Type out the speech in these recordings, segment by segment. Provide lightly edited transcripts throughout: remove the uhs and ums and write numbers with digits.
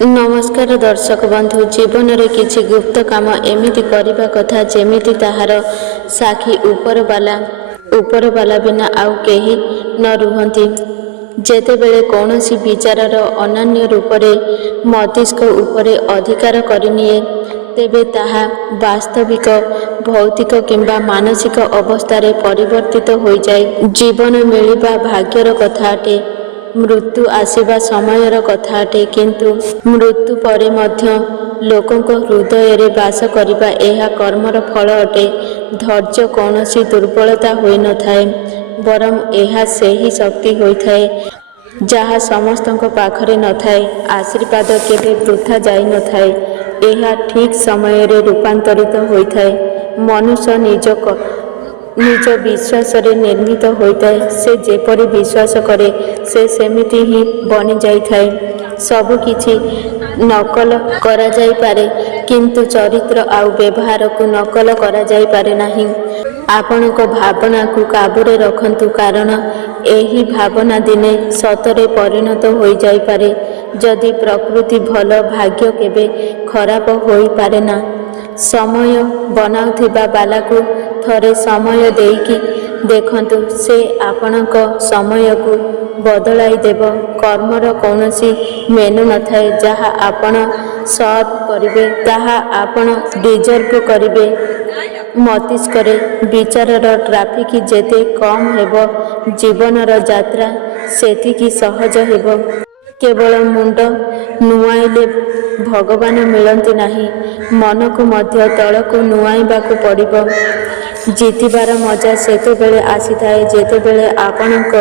नमस्कार दर्शक बंधु। जीवन में किसी गुप्त काम एमिति करबा कथा जेमिति ताहार साखी ऊपर वाला बिना आउ केही न रुहंती। जेतेबेले कौनसी विचारर अनन्य रूपरे मस्तिष्क उपरे अधिकार करनिए तेबे ताहा वास्तविक भौतिक किंबा मानसिक अवस्थारे परिवर्तित हो जाए। जीवन मिलिबा भाग्यर कथा अटे, मृत्यु आसिबा समयर कथा अटे, किंतु मृत्यु परे मध्य लोकंक हृदय बास करिबा एहा कर्मर फल अटे। धैर्य कौनसी दुर्बलता होई न थाए, बरं एहा सेही शक्ति होइथाए जहा समस्तक पाखरे न थाए। आशीर्वाद केबे वृथा जाई न थाए, एहा ठीक समय रे रूपांतरित होइथाए। मनुष्य निज विश्वास रे निर्मित होइथाए। से जेपरि विश्वास करे से सेमिति ही बनि जाइथाए। सबु किछि नकल करा जाई पारे, किंतु चरित्र आउ व्यवहार को नकल करा जाई पारे नाही। आपणक भावना को काबूरे रखंतु, कारण एही भावना दिने सतरे परिणत होई जाई पारे। जदि प्रकृति भल, भाग्य केबे खराब होई पारे ना। समय बनाउथिबा बालाकु थरे समय देइकी देखंतु, से आपणक समय को बदलाई देव। कर्मर कौनसी मेनू न थाए, जहा आपण सर्व करिवे ताहा आपण डिजर्व करिवे। मस्तिष्करे विचारर ट्राफिक जेते कम हेब, जीवनर यात्रा सेतिकी सहज हेब। केवल मुंड नुआइले भगवान मिलती नाही, मन को मध्य तलकू नुआइबाकू पड़िब। जीतिबार मजा सेतेबेले आसीथाए जेतेबेले आपणक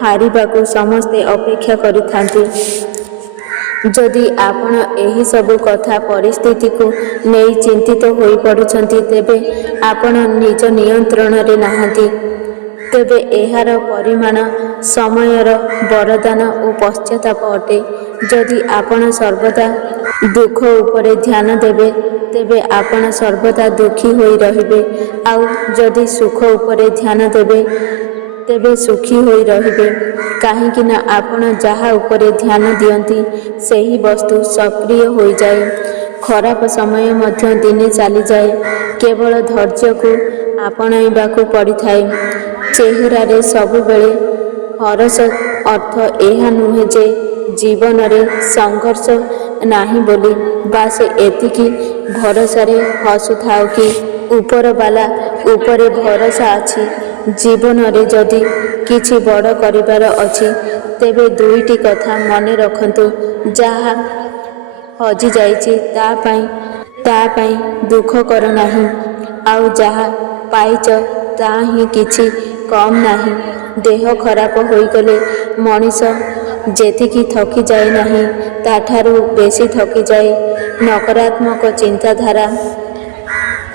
हारिबाकू समस्ते अपेक्षा करिथांती। जदि आपण एही सबु कथा परिस्थिति को नहीं चिंतित होई पड़ुछंती, तेबे आपण निज नियंत्रण रे नाहंती। तेबे एहार परिमाण समयर वरदान और पश्चाताप अटे। जदि आपण सर्वदा दुख उपरे ध्यान देबे, तेबे आपण सर्वदा दुखी होई रहिबे। आउ जदि सुख उपरे ध्यान देबे, तेबे सुखी होई रहिबे। काहेकि ना आपण जहा उपरे ध्यान दियंती सेही वस्तु सक्रिय होई जाए। खराब समय मध्य दिने चली जाए। केवल धैर्य को आपणाइबाकू पड़िथाए। चेहरा रे सबु बेले हरस अर्थ एहा नुहे जे जीवन रे संघर्ष नाही बोली, बास एतिकी भरोसा रे हसुथाओ कि ऊपर वाला ऊपरे भरोसा अछि। जीवन रे जदि किछि बड़ करिबार अछि, तेबे दुईटी कथा मने रखंतु। जहा हजि जाइछि ता पई दुख कर नाही, आउ जहा पाइच ता ही किछि कम नाही। देह खराब होई गले मनीष जेतिकी थकी जाए नाही, ताठारू बेसी थकी जाए। नकारात्मक चिंताधारा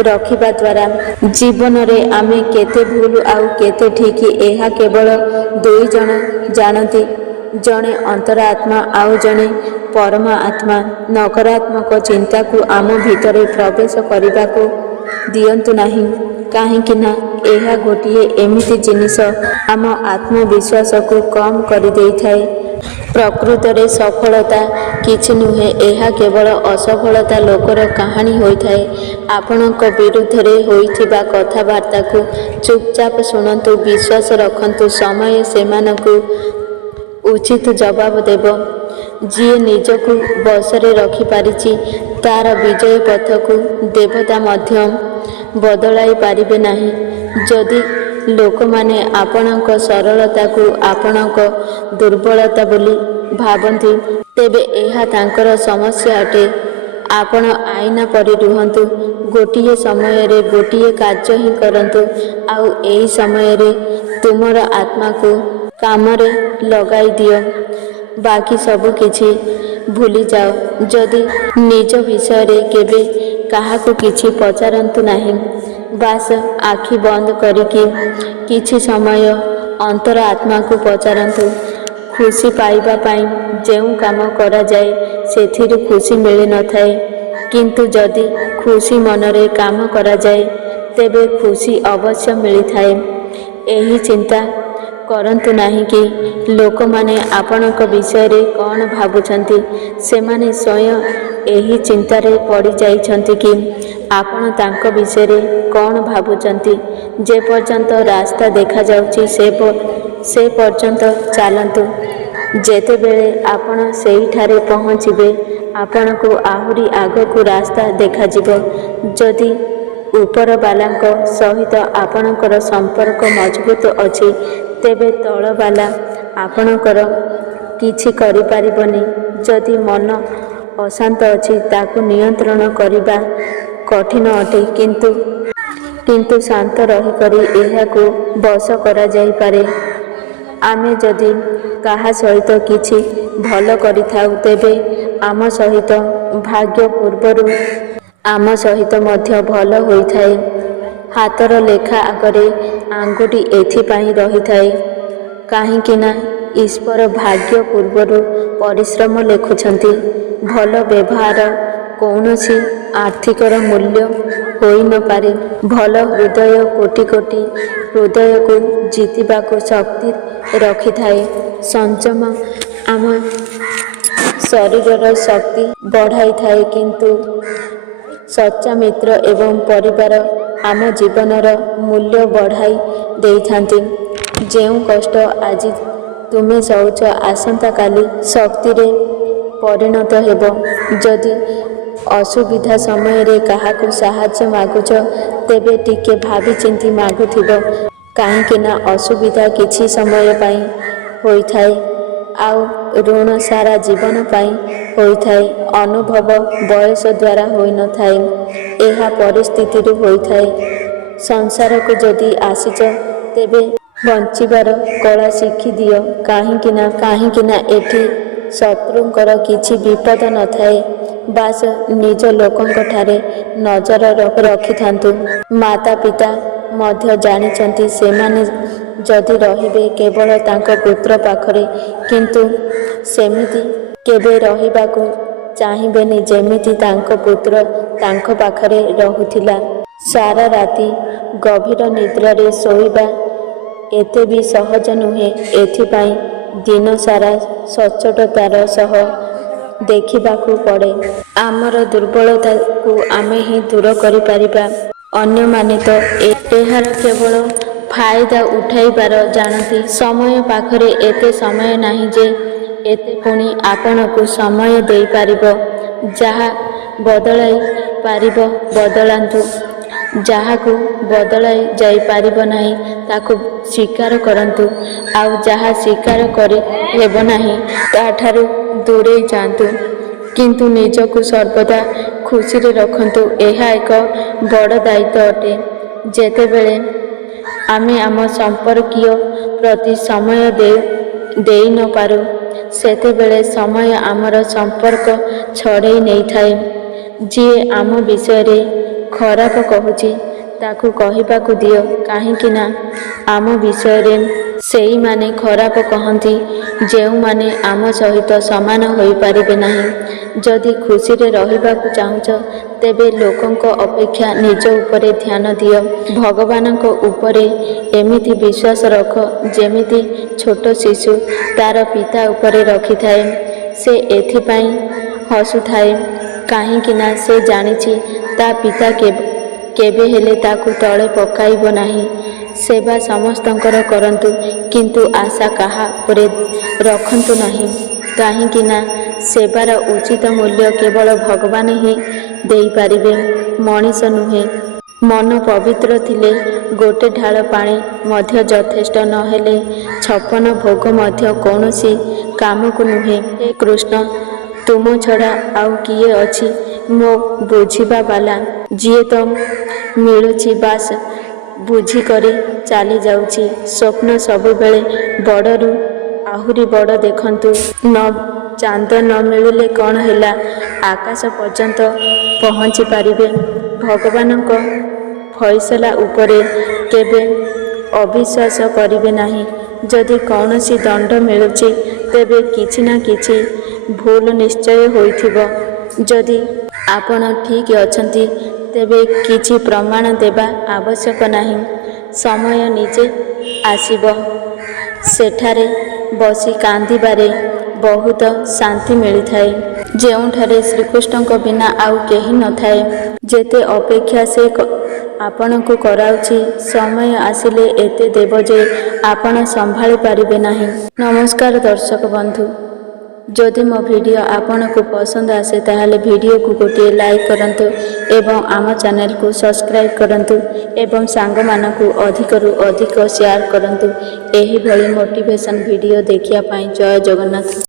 रखिबा द्वारा जीवन रे आमे केते भूल आउ केते ठीक एहा केवल दुई जण जानती, जणे अंतरात्मा आउ जणे परमा आत्मा। नकारात्मक चिंता को आम भितरे प्रवेश करने को दियंतु नाही, काहेकि ना एहा गोटिए एमिति जिनिस आम आत्मविश्वास को कम कर देइथाए। प्रकृत रे सफलता किछि नुहे, एहा केवल असफलता लोकर कहानी होइथाए। आपणक विरुद्ध रे होइथिबा कथावार्ता को चुपचाप शुणंतु, विश्वास रखंतु। समय सेमानकु उचित जवाब देव। जी निजकु बसरे रखि पारिछि, तार विजय पथ को देवता मध्य बदलाई पारिबे नाही। जदि लोक माने आपणक सरलता को आपणक दुर्बलता बोली भावंती, तेबे एहा तांकर समस्या अटे। आपण आईना परि रुहंतु, गोटिए समय रे गोटिए कार्य ही करंतु, आउ एही समय रे तुमर आत्मा को कामरे लगाई दियो। बाकी सबु किछि भूली जाओ। जदि निज विषय रे केबे काहाकू किछि पचारंतु नाही, बास आखि बंद करिकी किछि समय अंतर आत्मा को पचारंतु। खुशी पाइबा पाई जेउ काम करा जाए सेथिरु खुशी मिले न थाए, किंतु जदि खुशी मनरे काम करा जाए तेबे खुशी अवश्य मिली थाए। एही चिंता କରନ୍ତୁ ନାହିଁ କି ଲୋକମାନେ ଆପଣଙ୍କ ବିଷୟରେ କ'ଣ ଭାବୁଛନ୍ତି। ସେମାନେ ସ୍ୱୟଂ ଏହି ଚିନ୍ତାରେ ପଡ଼ିଯାଇଛନ୍ତି କି ଆପଣ ତାଙ୍କ ବିଷୟରେ କ'ଣ ଭାବୁଛନ୍ତି। ଯେପର୍ଯ୍ୟନ୍ତ ରାସ୍ତା ଦେଖାଯାଉଛି ସେ ପର୍ଯ୍ୟନ୍ତ ଚାଲନ୍ତୁ। ଯେତେବେଳେ ଆପଣ ସେଇଠାରେ ପହଞ୍ଚିବେ ଆପଣଙ୍କୁ ଆହୁରି ଆଗକୁ ରାସ୍ତା ଦେଖାଯିବ। ଯଦି ଉପରବାଲାଙ୍କ ସହିତ ଆପଣଙ୍କର ସମ୍ପର୍କ ମଜବୁତ ଅଛି ତେବେ ତଳବାଲା ଆପଣଙ୍କର କିଛି କରିପାରିବନି। ଯଦି ମନ ଅଶାନ୍ତ ଅଛି ତାକୁ ନିୟନ୍ତ୍ରଣ କରିବା କଠିନ ଅଟେ, କିନ୍ତୁ ଶାନ୍ତ ରହିକରି ଏହାକୁ ବଶ କରାଯାଇପାରେ। ଆମେ ଯଦି କାହା ସହିତ କିଛି ଭଲ କରିଥାଉ ତେବେ ଆମ ସହିତ ଭାଗ୍ୟ ପୂର୍ବରୁ ଆମ ସହିତ ମଧ୍ୟ ଭଲ ହୋଇଥାଏ। ହାତର ଲେଖା ଆଗରେ ଆଙ୍ଗୁଠି ଏଥିପାଇଁ ରହିଥାଏ କାହିଁକିନା ଈଶ୍ୱର ଭାଗ୍ୟ ପୂର୍ବରୁ ପରିଶ୍ରମ ଲେଖୁଛନ୍ତି। ଭଲ ବ୍ୟବହାର କୌଣସି ଆର୍ଥିକର ମୂଲ୍ୟ ହୋଇନପାରେ। ଭଲ ହୃଦୟ କୋଟି କୋଟି ହୃଦୟକୁ ଜିତିବାକୁ ଶକ୍ତି ରଖିଥାଏ। ସଂଯମ ଆମ ଶରୀରର ଶକ୍ତି ବଢ଼ାଇଥାଏ, କିନ୍ତୁ ସଚ୍ଚା ମିତ୍ର ଏବଂ ପରିବାର ଆମ ଜୀବନର ମୂଲ୍ୟ ବଢ଼ାଇ ଦେଇଥାନ୍ତି। ଯେଉଁ କଷ୍ଟ ଆଜି ତୁମେ ସହୁଛ ଆସନ୍ତାକାଲି ଶକ୍ତିରେ ପରିଣତ ହେବ। ଯଦି ଅସୁବିଧା ସମୟରେ କାହାକୁ ସାହାଯ୍ୟ ମାଗୁଛ ତେବେ ଟିକେ ଭାବିଚିନ୍ତି ମାଗୁଥିବ, କାହିଁକିନା ଅସୁବିଧା କିଛି ସମୟ ପାଇଁ ହୋଇଥାଏ ଆଉ ଋଣ ସାରା ଜୀବନ ପାଇଁ ହୋଇଥାଏ। ଅନୁଭବ ବୟସ ଦ୍ୱାରା ହୋଇନଥାଏ, ଏହା ପରିସ୍ଥିତିରୁ ହୋଇଥାଏ। ସଂସାରକୁ ଯଦି ଆସିଛ ତେବେ ବଞ୍ଚିବାର କଳା ଶିଖିଦିଅ, କାହିଁକିନା ଏଠି ଶତ୍ରୁଙ୍କର କିଛି ବିପଦ ନଥାଏ। ବାସ୍ ନିଜ ଲୋକଙ୍କଠାରେ ନଜର ରଖିଥାନ୍ତୁ। ମାତା ପିତା ମଧ୍ୟ ଜାଣିଛନ୍ତି ସେମାନେ ଯଦି ରହିବେ କେବଳ ତାଙ୍କ ପୁତ୍ର ପାଖରେ, କିନ୍ତୁ ସେମିତି କେବେ ରହିବାକୁ ଚାହିଁବେନି ଯେମିତି ତାଙ୍କ ପୁତ୍ର ତାଙ୍କ ପାଖରେ ରହୁଥିଲା। ସାରା ରାତି ଗଭୀର ନିଦ୍ରାରେ ଶୋଇବା ଏତେ ବି ସହଜ ନୁହେଁ। ଏଥିପାଇଁ ଦିନସାରା ସଚ୍ଚୋଟତାର ସହ ଦେଖିବାକୁ ପଡ଼େ। ଆମର ଦୁର୍ବଳତାକୁ ଆମେ ହିଁ ଦୂର କରିପାରିବା। ଅନ୍ୟମାନେ ତ ଏହାର କେବଳ ଫାଇଦା ଉଠାଇବାର ଜାଣନ୍ତି। ସମୟ ପାଖରେ ଏତେ ସମୟ ନାହିଁ ଯେ ଏତେ ପୁଣି ଆପଣଙ୍କୁ ସମୟ ଦେଇପାରିବ। ଯାହା ବଦଳାଇ ପାରିବ ବଦଳାନ୍ତୁ। ଯାହାକୁ ବଦଳାଇ ଯାଇପାରିବ ନାହିଁ ତାକୁ ସ୍ୱୀକାର କରନ୍ତୁ, ଆଉ ଯାହା ସ୍ୱୀକାର କରି ହେବ ନାହିଁ ତାଠାରୁ ଦୂରେଇ ଯାଆନ୍ତୁ। କିନ୍ତୁ ନିଜକୁ ସର୍ବଦା ଖୁସିରେ ରଖନ୍ତୁ। ଏହା ଏକ ବଡ଼ ଦାୟିତ୍ୱ ଅଟେ। ଯେତେବେଳେ ଆମେ ଆମ ସମ୍ପର୍କୀୟ ପ୍ରତି ସମୟ ଦେଇନପାରୁ ସେତେବେଳେ ସମୟ ଆମର ସମ୍ପର୍କ ଛଡ଼େଇ ନେଇଥାଏ। ଯିଏ ଆମ ବିଷୟରେ ଖରାପ କହୁଛି ତାକୁ କହିବାକୁ ଦିଅ, କାହିଁକିନା ଆମ ବିଷୟରେ ସେଇମାନେ ଖରାପ କହନ୍ତି ଯେଉଁମାନେ ଆମ ସହିତ ସମାନ ହୋଇପାରିବେ ନାହିଁ। ଯଦି ଖୁସିରେ ରହିବାକୁ ଚାହୁଁଛ ତେବେ ଲୋକଙ୍କ ଅପେକ୍ଷା ନିଜ ଉପରେ ଧ୍ୟାନ ଦିଅ। ଭଗବାନଙ୍କ ଉପରେ ଏମିତି ବିଶ୍ୱାସ ରଖ ଯେମିତି ଛୋଟ ଶିଶୁ ତାର ପିତା ଉପରେ ରଖିଥାଏ। ସେ ଏଥିପାଇଁ ହସୁଥାଏ କାହିଁକିନା ସେ ଜାଣିଛି ତା ପିତା କେବେ ହେଲେ ତାକୁ ତଳେ ପକାଇବ ନାହିଁ। ସେବା ସମସ୍ତଙ୍କର କରନ୍ତୁ, କିନ୍ତୁ ଆଶା କାହା ଉପରେ ରଖନ୍ତୁ ନାହିଁ, କାହିଁକିନା ସେବାର ଉଚିତ ମୂଲ୍ୟ କେବଳ ଭଗବାନ ହିଁ ଦେଇପାରିବେ, ମଣିଷ ନୁହେଁ। ମନ ପବିତ୍ର ଥିଲେ ଗୋଟେ ଢାଳ ପାଣି ମଧ୍ୟ ଯଥେଷ୍ଟ, ନହେଲେ 56 ଭୋଗ ମଧ୍ୟ କୌଣସି କାମକୁ ନୁହେଁ। ହେ କୃଷ୍ଣ, ତୁମ ଛଡ଼ା ଆଉ କିଏ ଅଛି ମୋ ବୁଝିବା ବାଲା? ଯିଏ ତ ମିଳୁଛି ବାସ୍ ବୁଝିକରି ଚାଲିଯାଉଛି। ସ୍ୱପ୍ନ ସବୁବେଳେ ବଡ଼ରୁ ଆହୁରି ବଡ଼ ଦେଖନ୍ତୁ। ଚାନ୍ଦ ନ ମିଳିଲେ କ'ଣ ହେଲା, ଆକାଶ ପର୍ଯ୍ୟନ୍ତ ପହଞ୍ଚି ପାରିବେ। ଭଗବାନଙ୍କ ଫଇସଲା ଉପରେ କେବେ ଅବିଶ୍ୱାସ କରିବେ ନାହିଁ। ଯଦି କୌଣସି ଦଣ୍ଡ ମିଳୁଛି ତେବେ କିଛି ନା କିଛି ଭୁଲ ନିଶ୍ଚୟ ହୋଇଥିବ। ଯଦି ଆପଣ ଠିକ୍ ଅଛନ୍ତି ତେବେ କିଛି ପ୍ରମାଣ ଦେବା ଆବଶ୍ୟକ ନାହିଁ। ସମୟ ନିଜେ ଆସିବ। ସେଠାରେ ବସି କାନ୍ଦିବାରେ ବହୁତ ଶାନ୍ତି ମିଳିଥାଏ, ଯେଉଁଠାରେ ଶ୍ରୀକୃଷ୍ଣଙ୍କ ବିନା ଆଉ କେହି ନଥାଏ। ଯେତେ ଅପେକ୍ଷା ସେ ଆପଣଙ୍କୁ କରାଉଛି, ସମୟ ଆସିଲେ ଏତେ ଦେବ ଯେ ଆପଣ ସମ୍ଭାଳି ପାରିବେ ନାହିଁ। ନମସ୍କାର ଦର୍ଶକ ବନ୍ଧୁ, ଯଦି ମୋ ଭିଡ଼ିଓ ଆପଣଙ୍କୁ ପସନ୍ଦ ଆସେ ତାହେଲେ ଭିଡ଼ିଓକୁ ଗୋଟିଏ ଲାଇକ୍ କରନ୍ତୁ ଏବଂ ଆମ ଚ୍ୟାନେଲକୁ ସବସ୍କ୍ରାଇବ୍ କରନ୍ତୁ ଏବଂ ସାଙ୍ଗମାନଙ୍କୁ ଅଧିକରୁ ଅଧିକ ସେୟାର କରନ୍ତୁ। ଏହିଭଳି ମୋଟିଭେସନ୍ ଭିଡ଼ିଓ ଦେଖିବା ପାଇଁ ଜୟ ଜଗନ୍ନାଥ।